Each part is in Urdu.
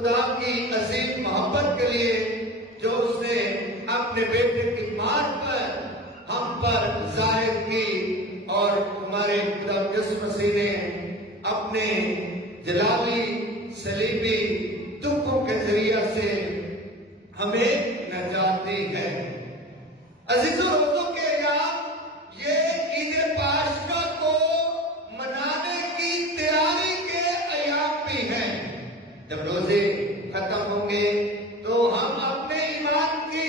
خدا کی عظیم محبت کے لیے جو اس نے اپنے بیٹے کی مار پر ہم پر ظاہر کی، اور ہمارے خدا یسوع مسیح نے اپنے جلالی صلیبی دکھوں کے ذریعے سے ہمیں نجات دی ہے۔ عزیزوں، روزوں کے ایام یہ عید پاشکا کو منانے کی تیاری کے ایام بھی ہیں۔ جب روزے ختم ہوں گے تو ہم اپنے ایمان کی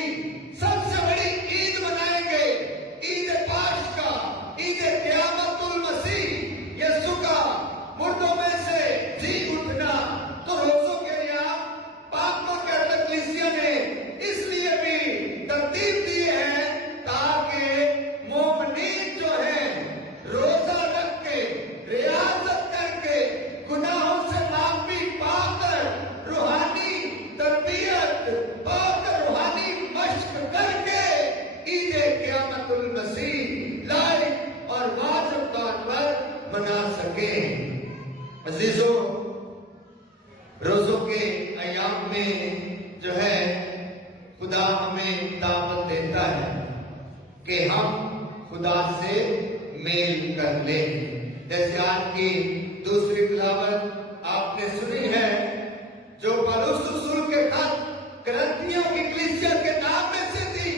سب سے بڑی عید منائیں گے، عید پاشکا، عید قیامت المسیح، یسوع کا مردوں میں سے جی اٹھنا۔ تو روزوں کے ایام پاک مقدس کلیسیا نے اس لیے بھی ترتیب دی ہے تاکہ مومنین جو ہیں روزہ رکھ کے، ریاضت کر کے، گناہوں سے معافی پا کر، روحانی تربیت پا کر، روحانی مشق کر کے عید قیامت المسیح لائق اور واجب طور پر منا سکیں۔ عزیزوں، روزوں کے ایام میں جو ہے خدا ہمیں دعوت دیتا ہے کہ ہم خدا سے میل کر لیں۔ جیسے آج کی دوسری تلاوت آپ نے سنی ہے جو پولس رسول کے خط کرنتھیوں کی کلیسیا کے نام میں سے تھی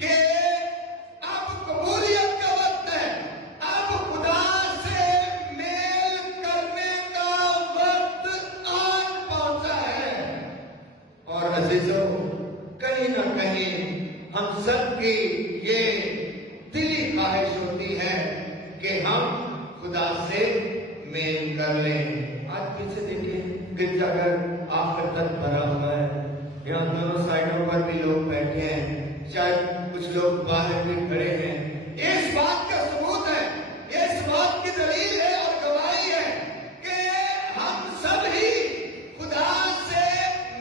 کہ اب قبولیت کا وقت ہے، اب خدا سے میل کرنے کا وقت آن پہنچا ہے۔ اور عزیزوں، کہیں نہ کہیں ہم سب کی یہ دلی خواہش ہوتی ہے کہ ہم خدا سے میل کر لیں۔ آج پیچھے دیکھیے، گرجا گھر آخر تک بھرا ہوا ہے، یہاں دونوں سائڈوں پر بھی لوگ بیٹھے ہیں، شاید کچھ لوگ باہر بھی کھڑے ہیں۔ اس بات کا ثبوت ہے، اس بات کی دلیل ہے اور گواہی ہے کہ ہم سب ہی خدا سے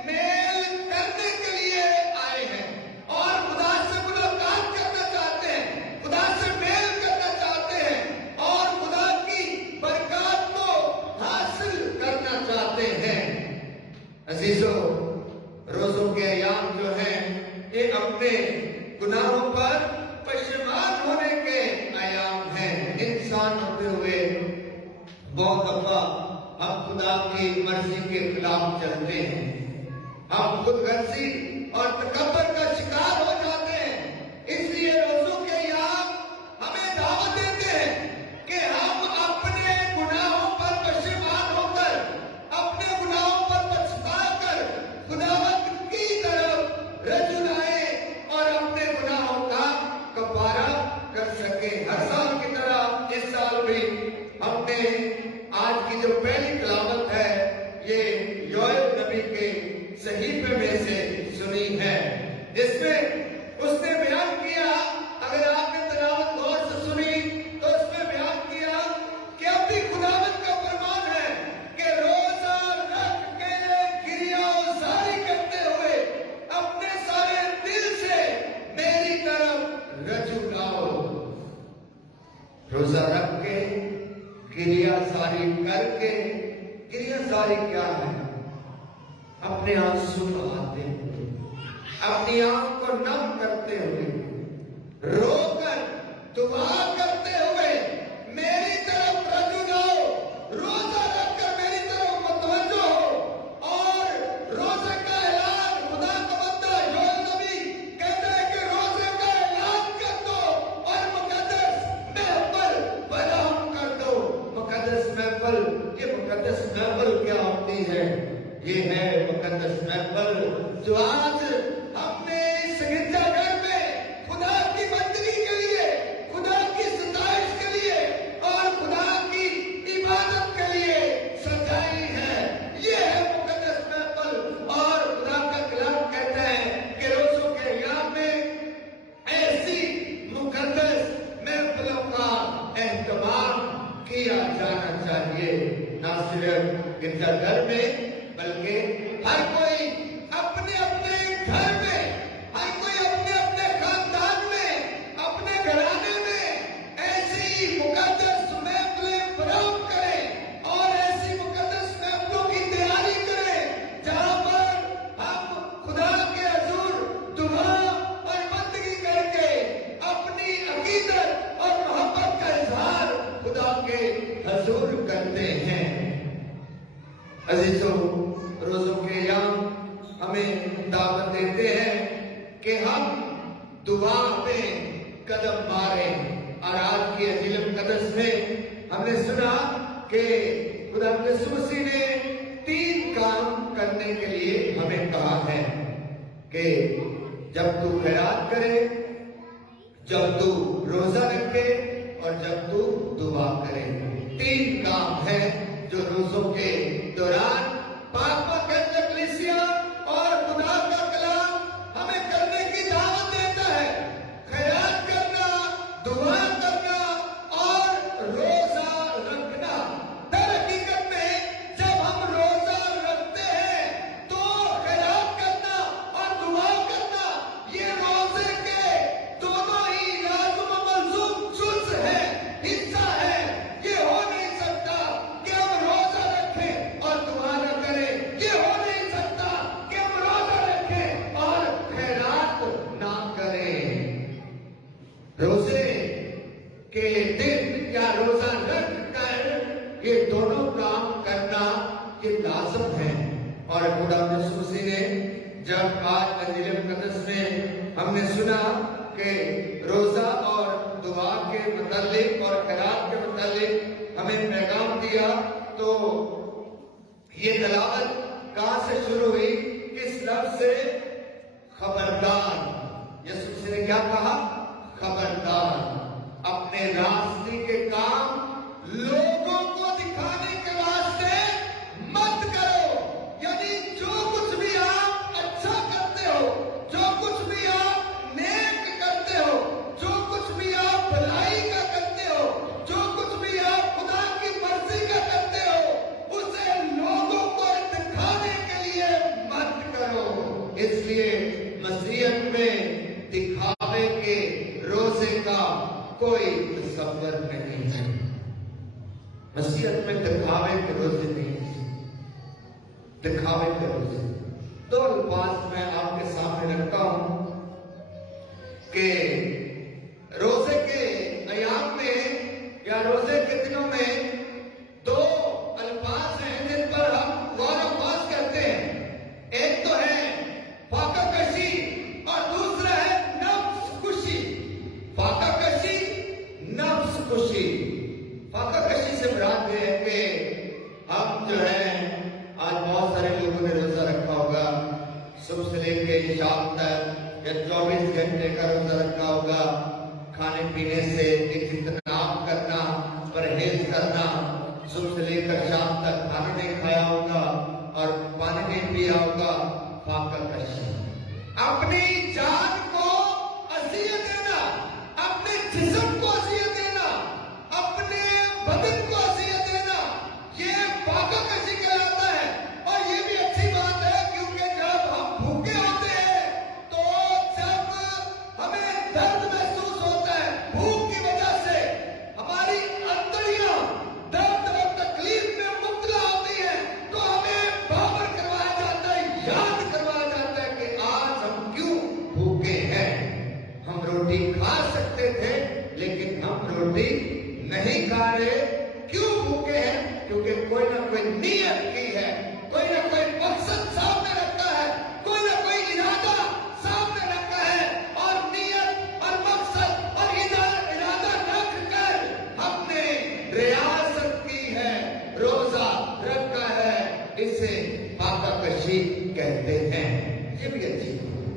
میل کرنے کے لیے آئے ہیں اور خدا سے ملاقات کرنا چاہتے ہیں، خدا سے میل کرنا چاہتے ہیں اور خدا کی برکات کو حاصل کرنا چاہتے ہیں۔ عزیزوں، روزوں کے ایام جو ہیں یہ اپنے گناہوں پر پشیمان ہونے کے ایام ہیں۔ انسان ہوتے ہوئے بہت دفعہ ہم خدا کی مرضی کے خلاف چلتے ہیں، ہم خود غرضی اور تکبر کا شکار ہو جاتے ہیں۔ اس لیے روزوں کے ایام ہمیں دعوت دیتے ہیں کہ ہم اپنے گناہوں پر پشیمان ہو کر، اپنے گناہوں پر پچھتا کر خداوند کی طرف رجوع لائیں اور اپنے گناہوں کا کفارہ کر سکیں۔ ہر سال کی طرح اس سال بھی ہم نے آج کی جو پہلی تلاوت ہے یہ یوئیل نبی کے صحیفے میں سے سنی ہے، جس میں اس نے بیان کیا، اگر آپ نے تلاوت غور سے سنی تو اس میں بیان کیا کہ اب بھی خداوند کا فرمان ہے کہ روزہ رکھ کے گریہ وزاری کرتے ہوئے اپنے سارے دل سے میری طرف رجوع لاؤ۔ روزہ رکھ کے، گریہ زاری کر کے۔ گریہ زاری کیا ہے؟ اپنے آنسو بہاتے ہوئے، اپنی آنکھ کو نم کرتے ہوئے، رو کر دعا کرتے ہوئے میری طرف رجوع لاؤ، روزہ رکھ کر میری طرف متوجہ ہو۔ اور روزے کا اعلان، خدا کا بندہ یوئیل نبی کہتا ہے کہ روزے کا اعلان کر دو اور مقدس محفل فراہم کر دو۔ مقدس محفل، یہ مقدس محفل کیا ہوتی ہے؟ یہ ہے مقدس محفل جو آج ہم نے اس گرجا گھر میں خدا کی بندگی کے لیے، خدا کی ستائش کے لیے اور خدا کی عبادت کے لیے سجائی ہے۔ یہ ہے مقدس محفل، اور خدا کا کلام کہتا ہے کہ روزوں کے ایام میں ایسی مقدس محفلوں کا اہتمام کیا جانا چاہیے، نہ صرف گرجا گھر میں بلکہ ہر کوئی اپنے اپنے گھر میں، ہر کوئی اپنے اپنے خاندان میں، اپنے گھرانے میں ایسی مقدس محفلیں فراہم کرے اور ایسی مقدس محفلوں کی تیاری کرے جہاں حضور کرتے ہیں۔ عزیزوں، روزوں کے ایام ہمیں دعوت دیتے ہیں کہ ہم دعا میں قدم ماریں، اور آج کی انجیل مقدس میں ہم نے سنا کہ خدا یسوع مسیح نے 3 کام کرنے کے لیے ہمیں کہا ہے کہ جب تو خیرات کرے، جب تو روزہ رکھے اور جب تو دعا کرے۔ 3 کام ہیں جو روزوں کے دوران پاک مقدس کلیسیا اور خدا کا کلام ہمیں کرنے کی دعوت دیتا ہے۔ خیرات کرنا، دعا کرنا اور روزہ رکھنا۔ در حقیقت میں جب ہم روزہ رکھتے ہیں تو خیرات کرنا اور دعا کرنا یہ روزے کے دونوں ہی لازم و ملزوم جز ہے، حصہ ہے۔ یہ ہو نہیں سکتا کہ ہم روزہ رکھیں اور دعا نہ کریں، یہ ہو نہیں سکتا کہ ہم روزہ رکھیں اور خیرات نہ کریں۔ روزے کے دن یا روزہ رکھ کر یہ دونوں کام کرنا یہ لازم ہے۔ اور خدا یسوع مسیح نے جب آج انجیل مقدس میں ہم نے سنا کہ روزہ اور دعا کے متعلق اور خیرات کے متعلق ہمیں پیغام دیا، تو یہ تلاوت کہاں سے شروع ہوئی؟ کس لفظ سے؟ خبردار۔ یسوع مسیح نے کیا کہا؟ خبردار، اپنے راستے کے کام لوگوں کو دکھانے کے واسطے مت کرو۔ یعنی جو کچھ بھی آپ اچھا کرتے ہو، جو کچھ بھی آپ نیک کرتے ہو، جو کچھ بھی آپ بھلائی کا کرتے ہو، جو کچھ بھی آپ خدا کی مرضی کا کرتے ہو، اسے لوگوں کو دکھانے کے لیے مت کرو۔ اس لیے مسیحیت میں دکھاوے کے روزے کا کوئی تصور نہیں ہے۔ مسیحیت میں دکھاوے کے روزے نہیں ہیں، دکھاوے کے روزے۔ 2 الفاظ میں آپ کے سامنے رکھتا ہوں کہ روزے کے ایام میں یا روزے کے دنوں میں 2 الفاظ ہیں جن پر ہم غور و خوض کرتے ہیں۔ ایک تو ہے فاقہ کشی اور دوسرا ہے نفس کشی۔ فاقہ کشی، نفس کشی۔ فاقہ کشی سے مراد یہ ہے کہ ہم جو ہے آج بہت سارے لوگوں نے روزہ رکھا ہوگا، صبح سے لے کے شام تک یا 24 گھنٹے کا روزہ رکھا ہوگا، کھانے پینے سے اجتناب کرنا، پرہیز کرنا، صبح سے لے کر شام تک کھانا نہیں کھایا ہوگا اور پانی نہیں پیا ہوگا۔ فاقہ کشی، اپنی جان کو اذیت دینا، اپنے جسم کو اذیت دینا، اپنے بدن کو اذیت دینا، یہ فاقہ کشی کہلاتا ہے۔ اور یہ بھی اچھی بات ہے کیونکہ جب ہم بھوکے ہوتے ہیں تو جب ہمیں درد محسوس ہوتا ہے بھوک کی وجہ سے، ہماری اندڑیاں درد اور تکلیف میں مبتلا ہوتی ہیں، تو ہمیں باور کروایا جاتا ہے، یاد کروایا جاتا ہے کہ آج ہم کیوں بھوکے ہیں۔ ہم روٹی کھا سکتے تھے لیکن ہم روٹی نہیں کھا رہے۔ کیوں بھوکے ہیں؟ کیونکہ کوئی نہ کوئی نیت کی ہے، کوئی نہ کوئی مقصد سامنے رکھا ہے، کوئی نہ کوئی ارادہ سامنے رکھا ہے، اور نیت اور مقصد اور ارادہ رکھ کر ہم نے ریاضت کی ہے، روزہ رکھا ہے۔ اسے فاقہ کشی کہتے ہیں۔ یہ بھی اچھی بات ہے،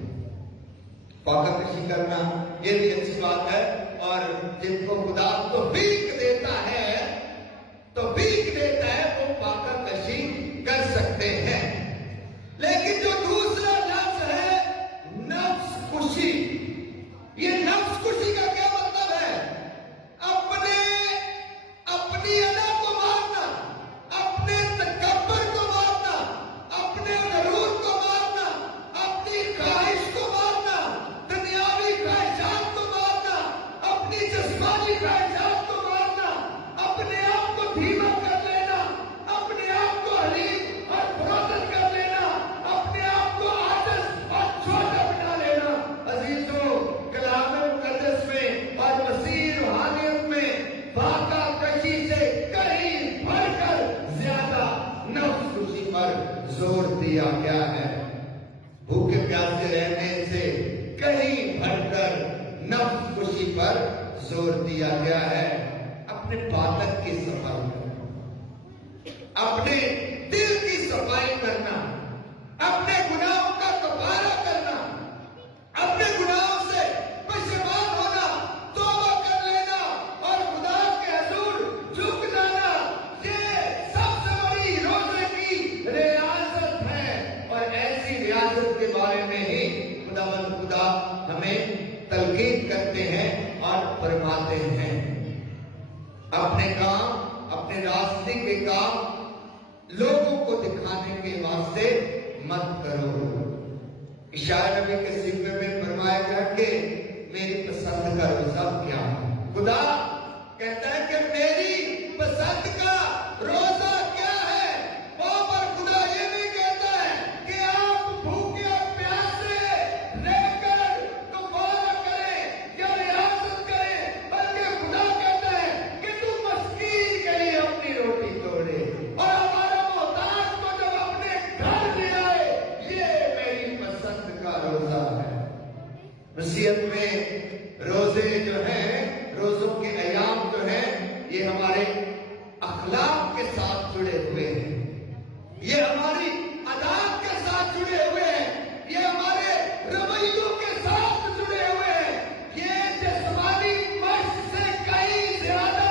فاقہ کشی کرنا یہ بھی اچھی بات ہے۔ اور جن کو خدا توفیق دیتا ہے وہ فاقہ کشی کر سکتے ہیں۔ لیکن جو دوسرا لفظ ہے نفس کشی، یہ نفس کشی کا کیا مطلب ہے؟ اپنی انا کو مارنا، اپنے تکبر کو مارنا، اپنے غرور کو مارنا، اپنی خواہش کو مارنا، دنیاوی خواہشات کو مارنا، اپنی جسمانی خواہشات کو مارنا، اپنے آپ کو دھیما کر لینا، اپنے آپ کو حلیف اور فروخت کر لینا، اپنے آپ کو عاجز اور چھوٹا بنا لینا۔ عزیزوں، کلام مقدس میں اور مسیح روحانیت میں فاقہ کشی سے کہیں زور دیا گیا ہے۔ بھوکے پیاسے رہنے سے کہیں بڑھ کر نفس کشی پر زور دیا گیا ہے۔ اپنے باطن کی صفائی کرنا، اپنے دل کی صفائی کرنا، اپنے گناہوں کا کفارہ کرنا، اپنے گناہوں سے پشیمان ہونا، توبہ کر لینا اور خدا کے حضور جھک جانا، یہ سب سے بڑی روزے کی ریاضت ہے۔ اور ایسی ریاضت کے بارے میں ہی خدا ہمیں تلقین کرتے ہیں اور فرماتے ہیں، اپنے کام، اپنے راستے کے کام لوگوں کو دکھانے کے واسطے مت کرو۔ اشارہ نبی کے سکے میں فرمایا گیا کہ میری پسند کا روزہ کیا ہے۔ خدا کہتا ہے کہ میری پسند کا روزہ کیا ہے۔ وہاں پر خدا یہ نہیں کہتا ہے کہ آپ بھوکے اور پیاسے رہ کر کفارہ کریں یا ریاضت کریں، بلکہ خدا کہتا ہے کہ تو مسکین کے لیے اپنی روٹی توڑے اور ہمارا محتاج کو جب اپنے گھر لے آئے، یہ میری پسند کا روزہ ہے۔ مسیحیت میں روزے جو ہیں، روزوں کے ایام جو ہیں، یہ ہمارے اخلاق کے ساتھ جڑے ہوئے ہیں، یہ ہماری عادات کے ساتھ جڑے ہوئے ہیں، یہ ہمارے رویوں کے ساتھ جڑے ہوئے ہیں۔ یہ جسمانی مشق سے کہیں زیادہ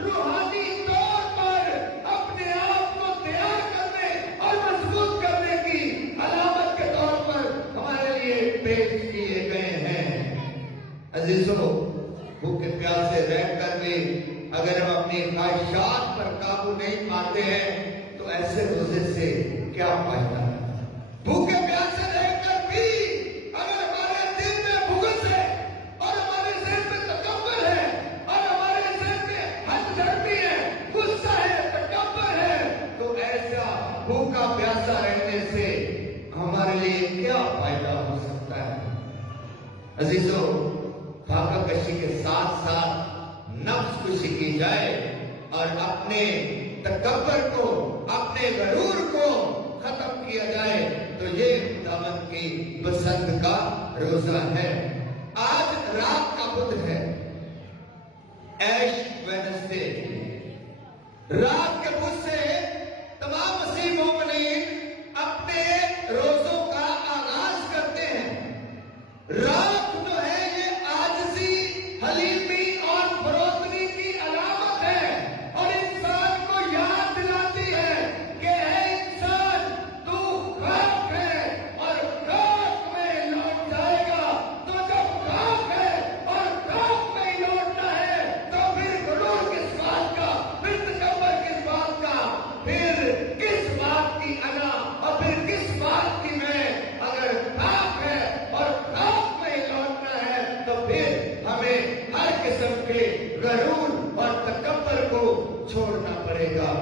روحانی طور پر اپنے آپ کو تیار کرنے اور مضبوط کرنے کی علامت کے طور پر ہمارے لیے پیش کیے گئے ہیں۔ عزیزو، بھوکے پیاسے رہ کر بھی اگر ہم اپنی خواہشات پر قابو نہیں پاتے ہیں تو ایسے روزے سے کیا فائدہ ہے؟ بھوکے پیاسے رہ کر بھی اگر ہمارے دل میں بغض ہے اور ہمارے ذہن میں تکبر ہے اور ہمارے ذہن میں حد دھرمی ہے، غصہ ہے، تکبر ہے، تو ایسا بھوکا پیاسا رہنے سے ہمارے لیے کیا فائدہ ہو سکتا ہے؟ عزیزو، بھاگا کشی کے ساتھ ساتھ نفس کشی کی جائے اور اپنے تکبر کو، اپنے غرور کو ختم کیا جائے تو یہ خداوند کی پسند کا روزہ ہے۔ آج رات کا بدھ ہے، ایش ویڈنسڈے۔ رات کے بدھ سے تمام مسیح مومنین اپنے روزوں کا آغاز کرتے ہیں۔ رات جو ہے یہ عاجزی، حلیمی اور فروتنی کی علامت ہے اور انسان کو یاد دلاتی ہے کہ اے انسان، تو خاک ہے اور خاک میں لوٹ جائے گا۔ تو جب خاک ہے اور خاک میں لوٹنا ہے تو پھر غرور کس بات کا، پھر تکبر کس بات کا، پھر کس بات کی انا اور پھر کس بات کی میں؟ اگر خاک ہے اور خاک میں لوٹنا ہے تو پھر ہمیں ہر قسم کے غرور اور تکبر کو چھوڑنا پڑے گا۔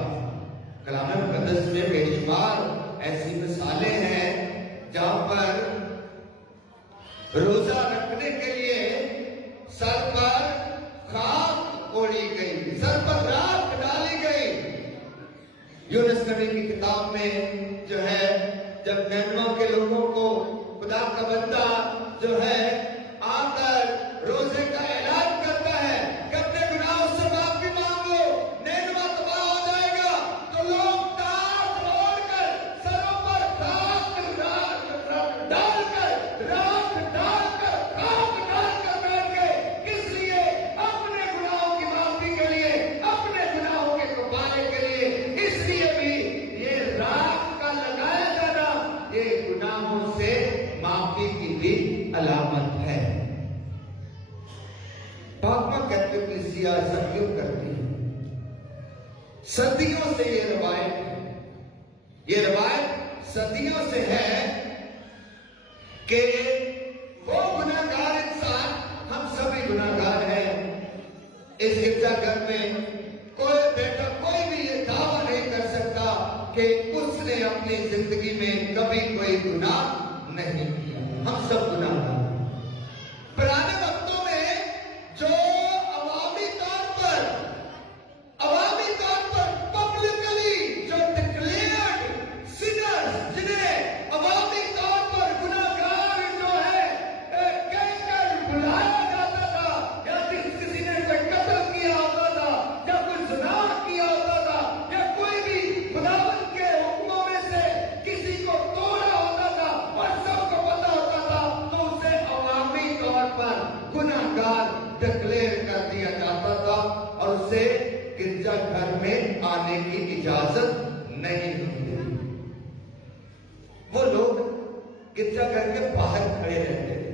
کلام مقدس میں بے شمار ایسی مثالیں ہیں جہاں پر روزہ رکھنے کے لیے سر پر خاک اوڑی گئی، سر پر راکھ ڈالی گئی۔ یونس نبی کی کتاب میں جو ہے، جب نینوہ کے لوگوں کو خدا کا بندہ جو ہے آ کر روزے کا اعلان کرتا ہے کہ اپنے گناہوں سے معافی مانگو، نینوہ تباہ ہو جائے گا، تو لوگ تاج اوڑھ کر سروں پر خاک ڈال کر بیٹھ گئے۔ کس لیے؟ اپنے گناہوں کی معافی کے لیے، اپنے گناہوں کے کفارے کے لیے۔ اس لیے بھی یہ راکھ کا لگایا جانا یہ گناہوں سے معافی کی بھی علامت ہے۔ پاکمہ کیتھولک کلیسیا ایسا کیوں کرتی ہے؟ صدیوں سے یہ روایت ہے، یہ روایت صدیوں سے ہے کہ وہ گناہگار انسان، ہم سبھی گناہگار ہیں۔ اس گرجا گھر میں کوئی بیٹا، کوئی بھی یہ دعویٰ نہیں کر سکتا کہ اس نے اپنی زندگی میں کبھی کوئی گناہ نہیں کیا۔ ہم سب گناہگار ہیں۔ پرانے وقتوں میں جو عوامی طور پر پبلکلی جو ڈکلیئرڈ سنرز میں آنے کی اجازت نہیں ہوتی۔ وہ لوگ گرجا گھر کے باہر کھڑے رہتے تھے،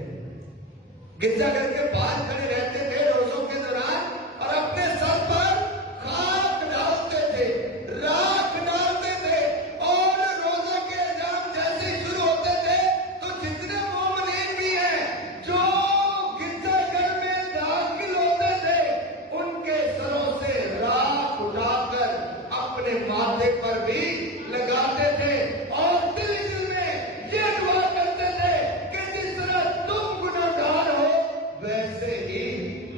گرجا گھر کے باہر کھڑے رہتے تھے روزوں کے دوران، اور اپنے سر پر خاک ڈالتے تھے، راکھ ڈالتے تھے، اور روزوں کے ایام جیسے ہی شروع ہوتے تھے تو جتنے مومنین بھی ہیں جو گرجا گھر میں داخل ہوتے تھے ان کے سروں سے راکھ اٹھا کر اپنے ماتھے پر بھی لگاتے تھے، اور دل میں یہ دعا کرتے تھے کہ جس طرح تم گناہگار ہو ویسے ہی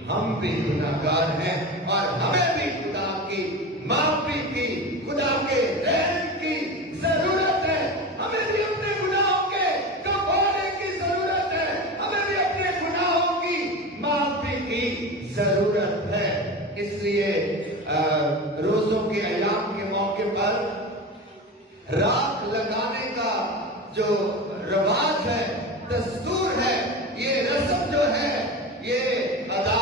ہم بھی گناہگار ہیں، اور ہمیں بھی خدا کی معافی کی، خدا کے رحم کی ضرورت ہے، ہمیں بھی اپنے گناہوں کے کفارے کی ضرورت ہے، ہمیں بھی اپنے گناہوں کی معافی کی ضرورت ہے۔ اس لیے روزوں کے ایام کے موقع پر راکھ لگانے کا جو رواج ہے، دستور ہے، یہ رسم جو ہے یہ ادا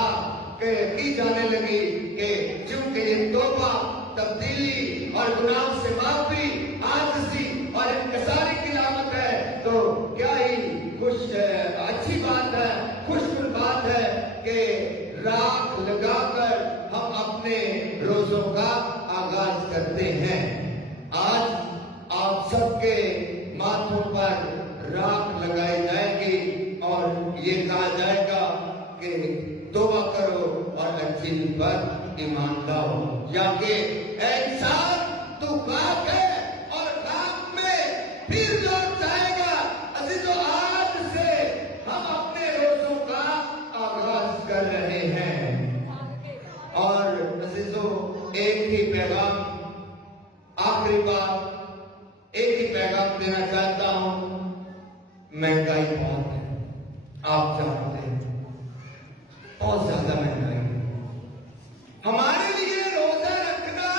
کی جانے لگی کہ چونکہ یہ توبہ، تبدیلی اور گناہ سے معافی، عاجزی اور انکساری کی علامت ہے، تو کیا ہی اچھی بات ہے، خوشگوار بات ہے کہ راکھ لگا کر ہم اپنے روزوں کا آغاز کرتے ہیں۔ آج آپ سب کے ماتھوں پر راکھ لگائی جائے گی اور یہ کہا جائے گا کہ توبہ کرو اور انجیل پر ایمان لاؤ، یا کہ اے انسان تو پاک ہے اور خاک میں پھر لوٹ جائے گا۔ عزیزو، آج سے ہم اپنے روزوں کا آغاز کر رہے ہیں، اور عزیزو ایک ہی پیغام، آخری بات ایک ہی پیغام دینا چاہتا ہوں۔ مہنگائی بہت ہے، آپ جانتے ہیں، بہت زیادہ مہنگائی ہے۔ ہمارے لیے روزہ رکھنا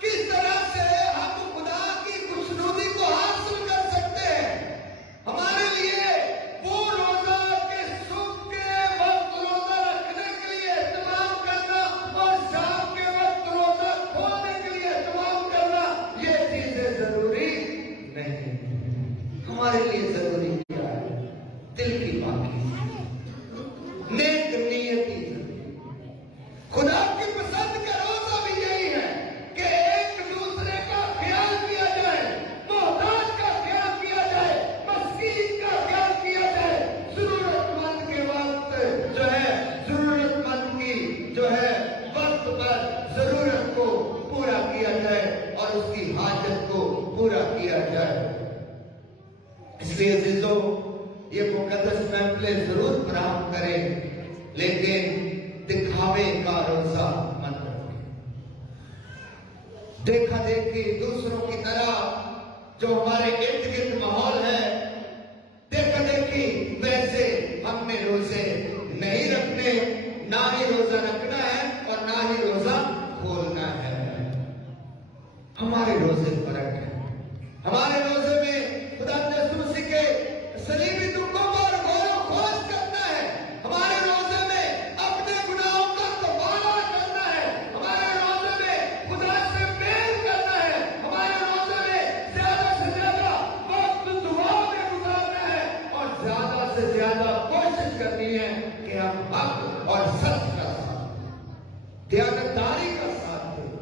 کس طرح سے ہم خدا کی خوشنودی کو حاصل کر سکتے ہیں، ہمارے لیے وہ روزہ کے صبح کے وقت روزہ رکھنے کے لیے اہتمام کرنا اور شام کے وقت روزہ کھولنے کے لیے اہتمام کرنا، یہ چیزیں ضروری نہیں۔ ہمارے لیے ضروری کیا ہے؟ دل کی پاکی، نیک نیتی۔ خدا کی پسند کا روزہ بھی یہی ہے کہ ایک دوسرے کا خیال کیا جائے، محتاج کا خیال کیا جائے، مسکین کا خیال کیا جائے، ضرورت مند کے وقت جو ہے، ضرورت مند کی جو ہے وقت پر ضرورت کو پورا کیا جائے اور اس کی حاجت کو پورا کیا جائے۔ اس لیے عزیزو، یہ مقدس محفلیں ضرور فراہم کریں، لیکن دکھاوے کا روزہ مت رکھیں۔ دیکھا دیکھی دوسروں کی طرح جو ہمارے ارد گرد ماحول ہے، دیکھا دیکھی ویسے ہم نے روزے نہیں رکھنے، نہ ہی روزہ رکھنا ہے اور نہ ہی روزہ کھولنا ہے۔ ہمارے روزے فرق ہے، ہمارے روزے میں خدا یسوع مسیح کے صلیبی دکھوں پر غور و خوض کرنا ہے، ہمارے روزے میں اپنے گناہوں کا کفارہ کرنا ہے، ہمارے روزے میں خدا سے میل کرنا ہے، ہمارے روزے میں زیادہ سے زیادہ وقت دعا میں گزارنا ہے، اور زیادہ سے زیادہ کوشش کرنی ہے کہ ہم حق اور سچ کا ساتھ، دیانتداری کا ساتھ دیں،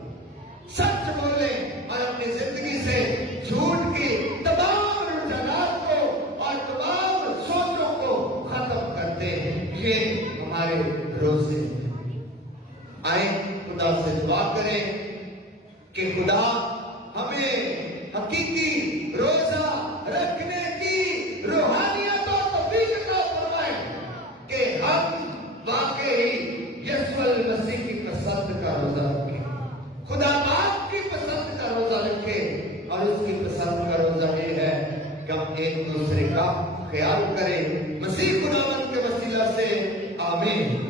سچ بولیں اور اپنی زندگی سے جھوٹ کی تمام رجحانات کو اور تمام سوچوں کو ختم کرتے ہیں۔ یہ ہمارے روزے ہیں۔ آئیں خدا سے دعا کریں کہ خدا ہمیں حقیقی روزہ رکھنے کی روحانیت اور توفیق عطا فرمائے کہ ہم واقعی یسوع المسیح کی پسند کا روزہ رکھیں، خدا باپ کی پسند کا روزہ رکھیں، اور اس کی پسند کا روزہ یہ ہے کہ ہم ایک دوسرے کا خیال کریں۔ مسیح خداوند کے وسیلہ سے آمین۔